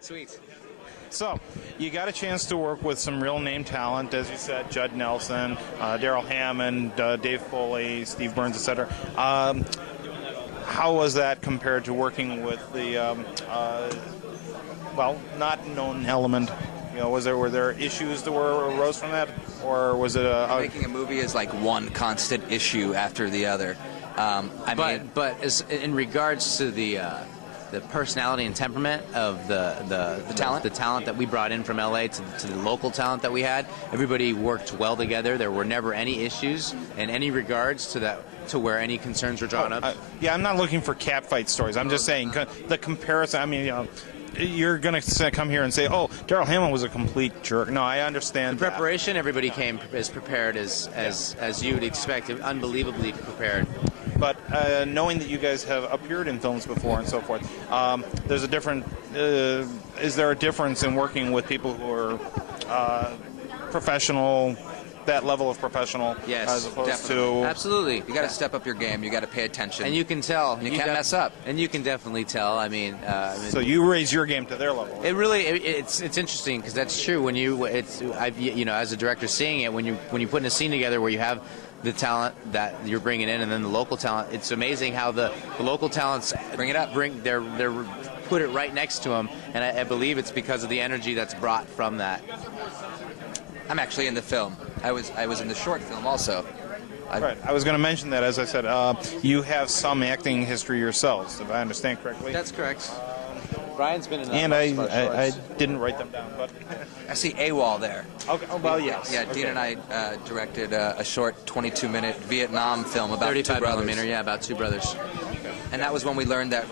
Sweet. So, you got a chance to work with some real name talent, as you said, Judd Nelson, Daryl Hammond, Dave Foley, Steve Burns, etc. How was that compared to working with the, not known element? You know, were there issues that arose from that, or was it making a movie is like one constant issue after the other. But as in regards to the personality and temperament of the talent that we brought in from LA to the local talent that we had, everybody worked well together. There were never any issues in any regards to where any concerns were drawn up. I'm not looking for catfight stories. I'm just saying the comparison. I mean, you're going to come here and say, "Oh, Daryl Hammond was a complete jerk." No, I understand. The preparation, everybody came as prepared as you would expect, unbelievably prepared. But knowing that you guys have appeared in films before and so forth, there's a different. Is there a difference in working with people who are professional? That level of professional, yes, as opposed definitely. to absolutely. You got to step up your game. You got to pay attention, and you can tell. You can't mess up, and you can definitely tell. I mean, so you raise your game to their level. It really, it's interesting because that's true. When as a director, seeing it when you put in a scene together where you have the talent that you're bringing in and then the local talent, it's amazing how the local talents they're put it right next to them, and I believe it's because of the energy that's brought from that. I'm actually in the film. I was in the short film also. Right. I was going to mention that, as I said, you have some acting history yourselves, if I understand correctly. That's correct. Brian's been in. And I didn't write them down, but I see AWOL there. Okay. Oh, well, yes. Yeah, okay. Dean and I directed a short 22-minute Vietnam film about 35 two brothers. millimeter, yeah, about two brothers. And that was when we learned that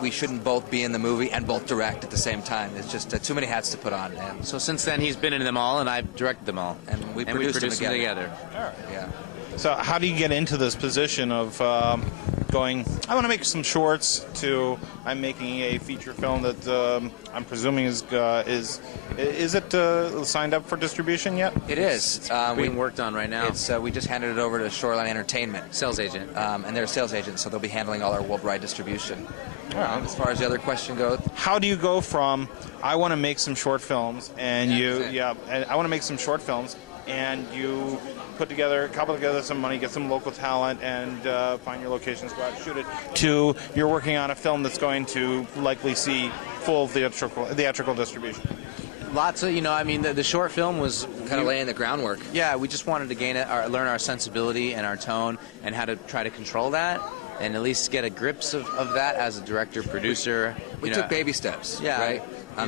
we shouldn't both be in the movie and both direct at the same time. It's just too many hats to put on. And so since then, he's been in them all, and I've directed them all. And we produced them together. All right. Yeah. So how do you get into this position of going, I want to make some shorts, to I'm making a feature film that I'm presuming is it signed up for distribution yet? It is. It's being worked on right now. It's we just handed it over to Shoreline Entertainment. Sales agent. And they're a sales agent, so they'll be handling all our worldwide distribution. Right. As far as the other question goes, how do you go from I want to make some short films and I want to make some short films and you couple together some money, get some local talent, and find your locations, go out and shoot it, to you're working on a film that's going to likely see full theatrical distribution? Lots of, the short film was kind of laying the groundwork. Yeah, we just wanted to learn our sensibility and our tone and how to try to control that and at least get a grips of that as a director, producer. We took baby steps, right?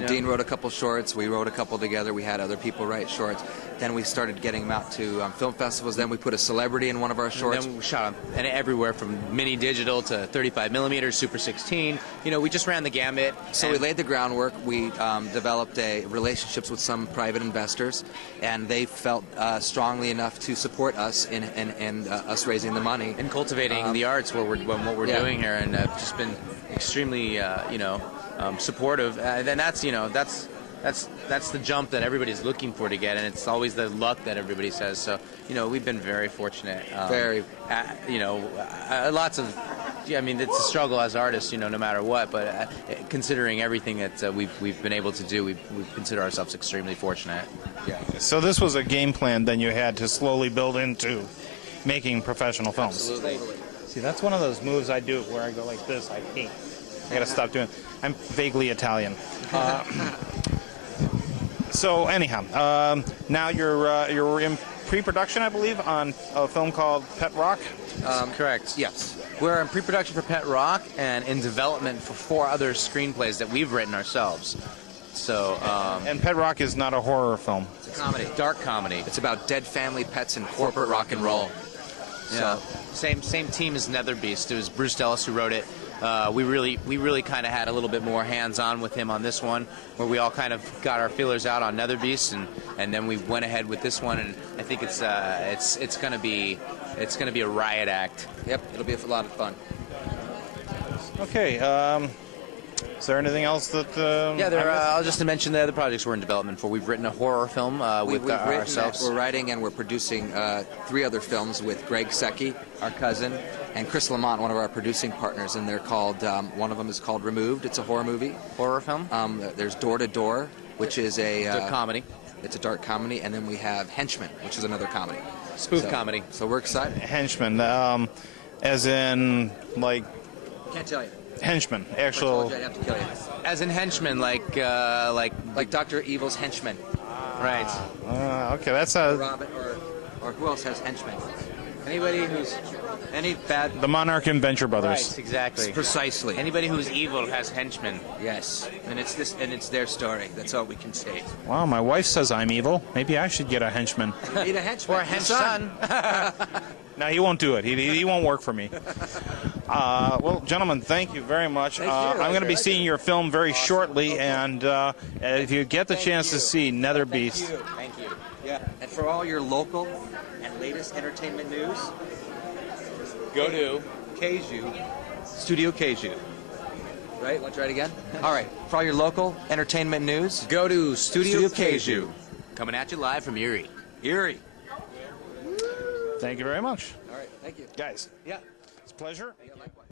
Dean wrote a couple shorts, we wrote a couple together, we had other people write shorts. Then we started getting them out to film festivals. Then we put a celebrity in one of our shorts. And then we shot them everywhere from mini digital to 35 millimeter, Super 16. We just ran the gambit. So we laid the groundwork. We developed relationships with some private investors, and they felt strongly enough to support us in us raising the money and cultivating the arts. What we're doing here, and just been extremely supportive. Then that's the jump that everybody's looking for to get, and it's always the luck that everybody says. So, we've been very fortunate. Lots of, it's a struggle as artists, no matter what. But considering everything that we've been able to do, we consider ourselves extremely fortunate. Yeah. So this was a game plan then you had to slowly build into making professional films. Absolutely. See, that's one of those moves I do where I go like this. I hate. I gotta stop doing it. I'm vaguely Italian. So anyhow, now you're in pre-production, I believe, on a film called Pet Rock. Correct. Yes. We're in pre-production for Pet Rock and in development for 4 other screenplays that we've written ourselves. So. And Pet Rock is not a horror film. It's a comedy. Dark comedy. It's about dead family pets and corporate rock and roll. Yeah. So, same team as Netherbeast. It was Bruce Dellis who wrote it. We really kind of had a little bit more hands-on with him on this one, where we all kind of got our feelers out on Netherbeast, and then we went ahead with this one, and I think it's gonna be a riot act. Yep, it'll be a lot of fun. Okay. Is there anything else that? Yeah, I'll just mention the other projects we're in development for. We've written a horror film with ourselves. We're writing and we're producing 3 other films with Greg Secchi, our cousin, and Chris Lamont, one of our producing partners. And they're called. One of them is called Removed. It's a horror movie. Horror film. There's Door to Door, which is It's a comedy. It's a dark comedy, and then we have Henchman, which is another comedy. Spoof comedy. So we're excited. Henchman, as in like Can't tell you. henchman, If I told actual. you, I'd have to kill you. As in henchman, like Like Dr. Evil's henchman. right. Okay, that's a Robin, or who else has henchmen? Anybody who's any bad. the Monarch and Venture Brothers. Right, exactly. Precisely. Anybody who's evil has henchmen. Yes, and it's their story. That's all we can say. Wow, my wife says I'm evil. Maybe I should get a henchman. Need a henchman. Or a hench son. No, he won't do it. He won't work for me. Well, gentlemen, thank you very much. Thank you. I'm going to be seeing your film very shortly, and if you get the chance to see Netherbeast, Thank you. Yeah. And for all your local and latest entertainment news, go to Kaiju, Studio Kaiju. Right? Want to try it again? All right. For all your local entertainment news, Go to Studio Kaiju. Coming at you live from Erie. Erie. thank you very much. All right. Thank you. Guys, Yeah. it's a pleasure. Yeah, likewise.